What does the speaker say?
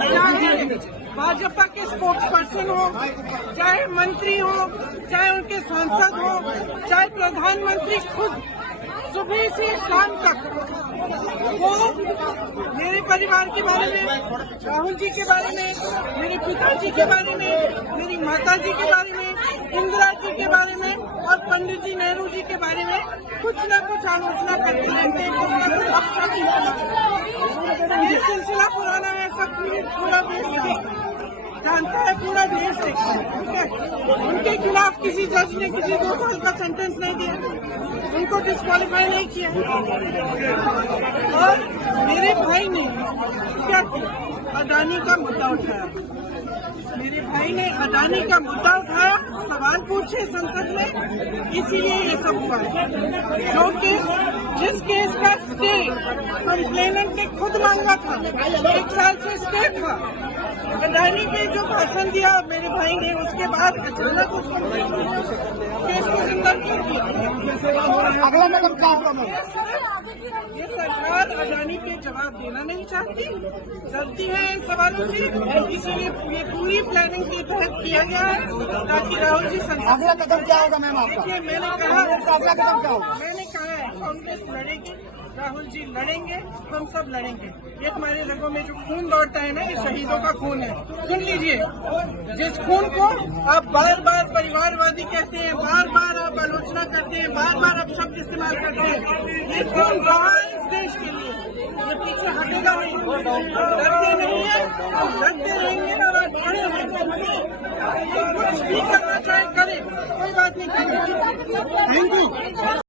चाहे भाजपा के spokes person हो, चाहे मंत्री हो, चाहे उनके सांसद हो, चाहे प्रधानमंत्री खुद सुबह से शाम तक वो मेरे परिवार के बारे में, राहुल जी के बारे में, मेरे पिताजी के बारे में, मेरी माता जी के बारे में, इंदिरा जी के बारे में और पंडित जी नेहरू जी के बारे में कुछ न कुछ आलोचना करते रहते हैं। कुछ न कुछ ये सिलसिला पुराना है, सब पूरा देश जानता है, पूरा देश देखता है। ठीक है, उनके खिलाफ किसी जज ने किसी 2 साल का सेंटेंस नहीं दिया, उनको डिस्क्वालीफाई नहीं किया। और मेरे भाई ने क्या किया, अडानी का मुद्दा उठाया। मेरे भाई ने अडानी का मुद्दा उठाया, सवाल पूछे संसद में, इसीलिए ये सब हुआ। जो केस, जिस केस का स्टे कंप्लेनेंट ने खुद मांगा था, 1 साल से स्टे था, अडानी ने जो भाषण दिया मेरे भाई ने, उसके बाद अचानक उस केस को जिंदा क्यों किया? अगला कदम क्या होगा? ये सरकार अडानी पे जवाब देना नहीं चाहती, डरती है इन सवालों से, इसीलिए ये पूरी प्लानिंग के तहत किया गया है ताकि राहुल जी संसद। अगला कदम क्या होगा मैम आपका? देखिए, मैंने कहा अगला कदम क्या होगा? मैंने कहा है कांग्रेस लड़ेगी, राहुल जी लड़ेंगे, हम सब लड़ेंगे। ये हमारे रगों में जो खून दौड़ता है ना, ये शहीदों का खून है। सुन लीजिए, जिस खून को आप बार बार परिवारवादी कहते हैं, बार बार आप आलोचना करते हैं, बार बार आप शब्द इस्तेमाल करते हैं, ये खून रहा है इस देश के लिए, ये पीछे हटेगा नहीं। लड़ते नहीं है, लड़ते रहेंगे और आज खड़े हैं। कुछ भी करना चाहे करें, कोई बात नहीं। Thank you.